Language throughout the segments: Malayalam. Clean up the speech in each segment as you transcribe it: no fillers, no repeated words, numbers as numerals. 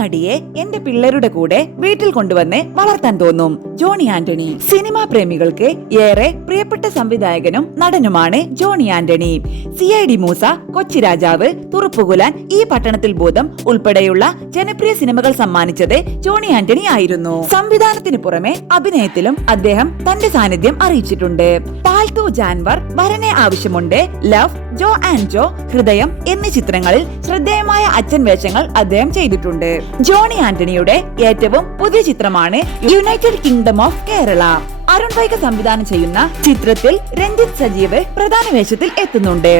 നടിയെ എന്റെ പിള്ളേരുടെ കൂടെ വീട്ടിൽ കൊണ്ടുവന്ന് വളർത്താൻ തോന്നും. ജോണി ആന്റണി. സിനിമാ പ്രേമികൾക്ക് ഏറെ പ്രിയപ്പെട്ട സംവിധായകനും നടനുമാണ് ജോണി ആന്റണി. CID മൂസ, കൊച്ചി രാജാവ്, തുറുപ്പുകുലാൻ, ഈ പട്ടണത്തിൽ ഭൂതം ഉൾപ്പെടെയുള്ള ജനപ്രിയ സിനിമകൾ സമ്മാനിച്ചത് ജോണി ആന്റണി ആയിരുന്നു. സംവിധാനത്തിന് പുറമെ അഭിനയത്തിലും അദ്ദേഹം തന്റെ സാന്നിധ്യം അറിയിച്ചിട്ടുണ്ട്. പാൽത്തു ജാൻവർ, വരനെ ആവശ്യമുണ്ട്, ലവ്, ജോ ആൻഡ് ജോ, ഹൃദയം എന്നീ ചിത്രങ്ങളിൽ ശ്രദ്ധേയമായ അച്ഛൻ വേഷങ്ങൾ അദ്ദേഹം ചെയ്തിട്ടുണ്ട്. ജോണി ആന്റണിയുടെ ഏറ്റവും പുതിയ ചിത്രമാണ് United kingdom of Kerala. Arun Vaiga സംവിധാനം ചെയ്യുന്ന ചിത്രത്തിൽ രഞ്ജിത്ത് സജീവ് പ്രധാന വേഷത്തിൽ എത്തുന്നുണ്ട്.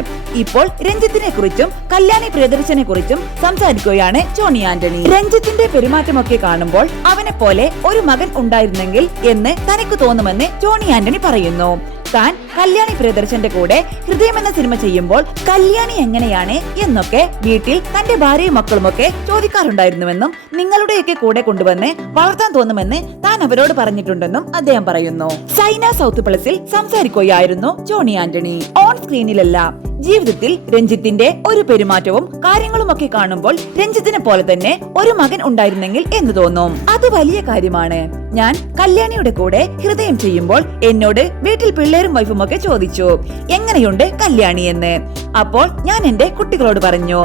ഇപ്പോൾ രഞ്ജിത്തിനെ കുറിച്ചും കല്യാണി പ്രിയദർശനെ കുറിച്ചും സംസാരിക്കുകയാണ് ജോണി ആന്റണി. രഞ്ജിത്തിന്റെ പെരുമാറ്റമൊക്കെ കാണുമ്പോൾ അവനെ പോലെ ഒരു മകൻ ഉണ്ടായിരുന്നെങ്കിൽ എന്ന് തനിക്ക് തോന്നുമെന്ന് ജോണി ആന്റണി പറയുന്നു. താൻ കല്യാണി പ്രിയദർശന്റെ കൂടെ ഹൃദയം എന്ന സിനിമ ചെയ്യുമ്പോൾ കല്യാണി എങ്ങനെയാണ് എന്നൊക്കെ വീട്ടിൽ തന്റെ ഭാര്യയും മക്കളുമൊക്കെ ചോദിക്കാറുണ്ടായിരുന്നുവെന്നും നിങ്ങളുടെയൊക്കെ കൂടെ കൊണ്ടുവന്ന് വളർത്താൻ തോന്നുമെന്ന് താൻ അവരോട് പറഞ്ഞിട്ടുണ്ടെന്നും അദ്ദേഹം പറയുന്നു. സൈന സൗത്ത് പ്ലസിൽ സംസാരിക്കുകയായിരുന്നു ജോണി ആന്റണി. ഓൺ സ്ക്രീനിലല്ല, ജീവിതത്തിൽ രഞ്ജിത്തിന്റെ ഒരു പെരുമാറ്റവും കാര്യങ്ങളുമൊക്കെ കാണുമ്പോൾ രഞ്ജിത്തിനെ പോലെ തന്നെ ഒരു മകൻ ഉണ്ടായിരുന്നെങ്കിൽ എന്ന് തോന്നും. അത് വലിയ കാര്യമാണ്. ഞാൻ കല്യാണിയുടെ കൂടെ ഹൃദയം ചെയ്യുമ്പോൾ എന്നോട് വീട്ടിൽ പിള്ളേരും വൈഫും ഒക്കെ ചോദിച്ചു എങ്ങനെയുണ്ട് കല്യാണി എന്ന്. അപ്പോൾ ഞാൻ എന്റെ കുട്ടികളോട് പറഞ്ഞു,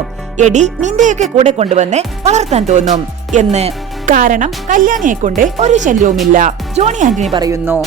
എടി നിന്റെയൊക്കെ കൂടെ കൊണ്ടുവന്ന് വളർത്താൻ തോന്നും എന്ന്. കാരണം കല്യാണിയെ കൊണ്ട് ഒരു ശല്യവുമില്ല, ജോണി ആന്റണി പറയുന്നു.